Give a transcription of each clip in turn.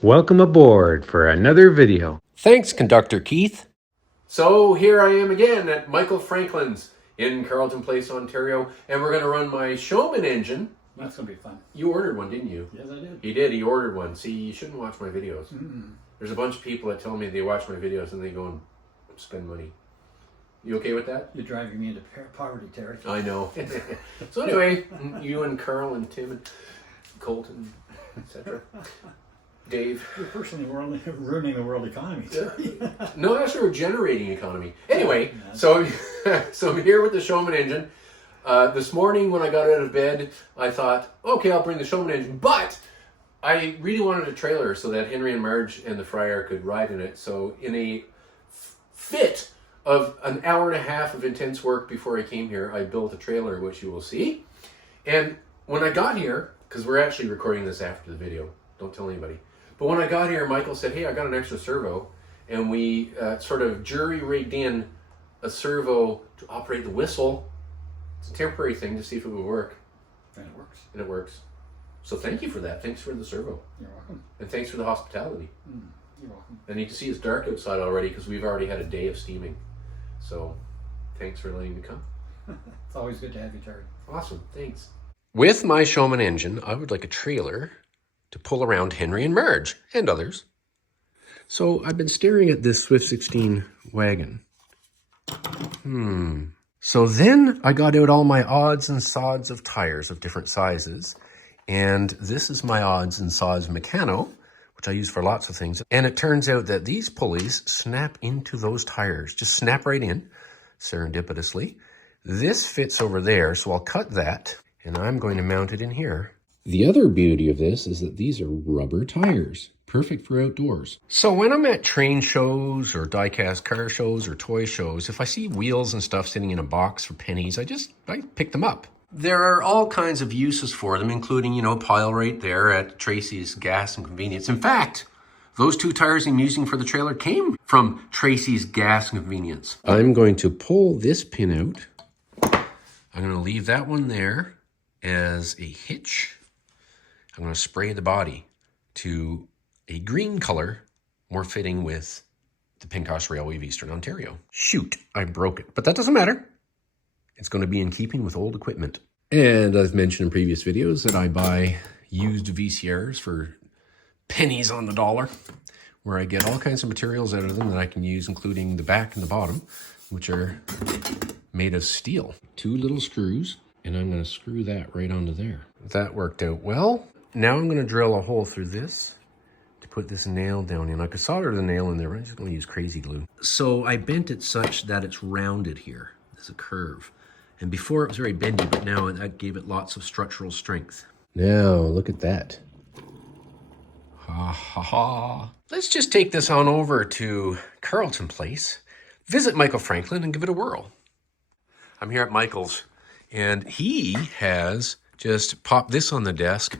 Welcome aboard for another video. Thanks, Conductor Keith. So here I am again at Michael Franklin's in Carleton Place, Ontario, and we're going to run my Showman engine. That's going to be fun. You ordered one, didn't you? Yes, I did. He did. He ordered one. See, you shouldn't watch my videos. There's a bunch of people that tell me they watch my videos and they go and spend money. You okay with that? You're driving me into poverty territory. I know. So anyway, you and Carl and Tim and Colton, etc. Dave. You're personally ruining the world economy. No, actually, we're generating economy. Anyway, so I'm here with the Showman engine. This morning when I got out of bed, I thought, okay, I'll bring the Showman engine, but I really wanted a trailer so that Henry and Marge and the Friar could ride in it. So in a fit of an hour and a half of intense work before I came here, I built a trailer, which you will see. And when I got here, because we're actually recording this after the video, don't tell anybody. But when I got here, Michael said, hey, I got an extra servo. And we sort of jury-rigged in a servo to operate the whistle. It's a temporary thing to see if it would work. And it works. And it works. So thank you for that. Thanks for the servo. You're welcome. And thanks for the hospitality. You're welcome. And you can see it's dark outside already because we've already had a day of steaming. So thanks for letting me come. It's always good to have you, Terry. Awesome. Thanks. With my Showman engine, I would like a trailer to pull around Henry and Marge and others. So I've been staring at this Swift 16 wagon. So then I got out all my odds and sods of tires of different sizes. And this is my odds and sods Meccano, which I use for lots of things. And it turns out that these pulleys snap into those tires, just snap right in, serendipitously. This fits over there, so I'll cut that, and I'm going to mount it in here. The other beauty of this is that these are rubber tires, perfect for outdoors. So when I'm at train shows or die-cast car shows or toy shows, if I see wheels and stuff sitting in a box for pennies, I pick them up. There are all kinds of uses for them, including, a pile right there at Tracy's Gas and Convenience. In fact, those two tires I'm using for the trailer came from Tracy's Gas and Convenience. I'm going to pull this pin out. I'm going to leave that one there as a hitch. I'm going to spray the body to a green color, more fitting with the Pincosh Railway of Eastern Ontario. Shoot, I broke it, but that doesn't matter. It's going to be in keeping with old equipment. And I've mentioned in previous videos that I buy used VCRs for pennies on the dollar, where I get all kinds of materials out of them that I can use, including the back and the bottom, which are made of steel. 2 little screws, and I'm going to screw that right onto there. That worked out well. Now I'm going to drill a hole through this to put this nail down in. I could solder the nail in there, but I'm just going to use crazy glue. So I bent it such that it's rounded here. There's a curve. And before it was very bendy, but now that gave it lots of structural strength. Now, look at that. Ha ha ha. Let's just take this on over to Carleton Place, visit Michael Franklin, and give it a whirl. I'm here at Michael's, and he has just popped this on the desk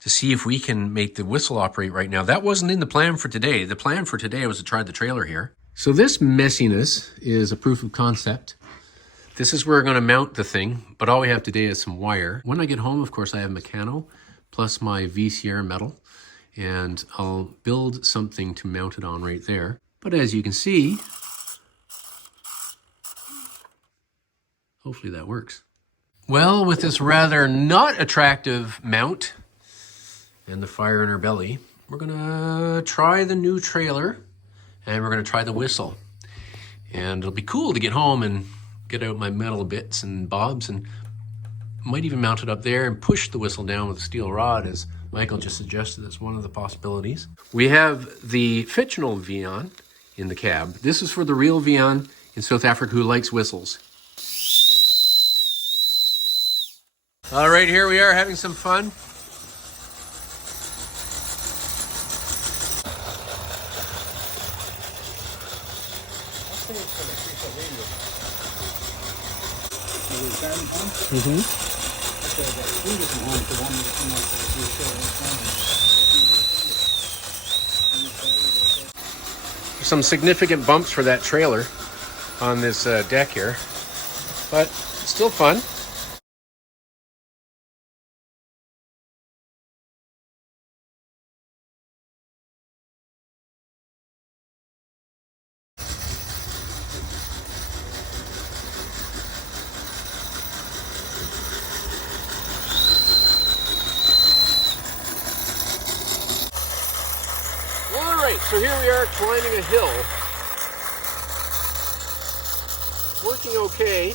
to see if we can make the whistle operate right now. That wasn't in the plan for today. The plan for today was to try the trailer here. So this messiness is a proof of concept. This is where we're going to mount the thing, but all we have today is some wire. When I get home, of course, I have Meccano plus my VCR metal, and I'll build something to mount it on right there. But as you can see, hopefully that works. Well, with this rather not attractive mount and the fire in our belly, we're gonna try the new trailer and we're gonna try the whistle. And it'll be cool to get home and get out my metal bits and bobs, and might even mount it up there and push the whistle down with a steel rod, as Michael just suggested. That's one of the possibilities. We have the fictional Vian in the cab. This is for the real Vian in South Africa who likes whistles. All right, here we are having some fun. Some significant bumps for that trailer on this deck here, but still fun. right, so here we are climbing a hill. Working okay.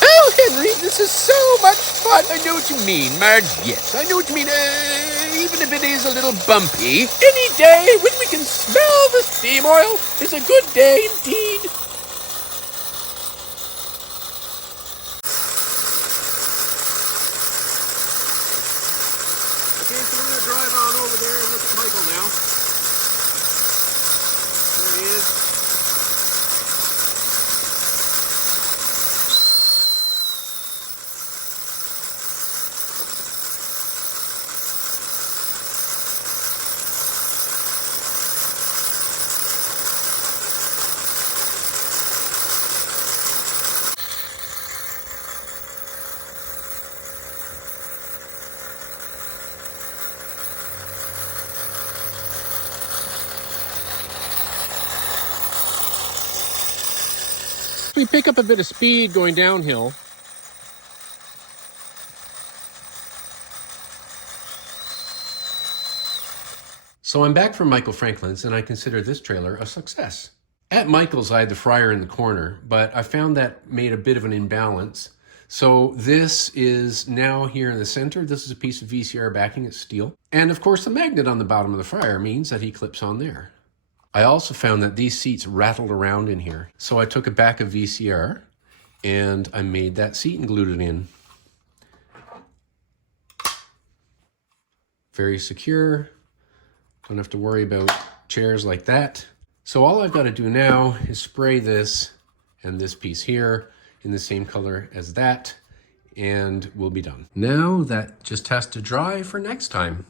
Oh, Henry, this is so much fun. I know what you mean, Marge. Yes, I know what you mean. Even if it is a little bumpy, any day when we can smell the steam oil is a good day indeed. Okay, so we're going to drive on over there and look at Michael now. There he is. We pick up a bit of speed going downhill. So I'm back from Michael Franklin's, and I consider this trailer a success. At Michael's, I had the fryer in the corner, but I found that made a bit of an imbalance. So this is now here in the center. This is a piece of VCR backing, it's steel. And of course, the magnet on the bottom of the fryer means that he clips on there. I also found that these seats rattled around in here. So I took a back of VCR and I made that seat and glued it in. Very secure. Don't have to worry about chairs like that. So all I've got to do now is spray this and this piece here in the same color as that, and we'll be done. Now that just has to dry for next time.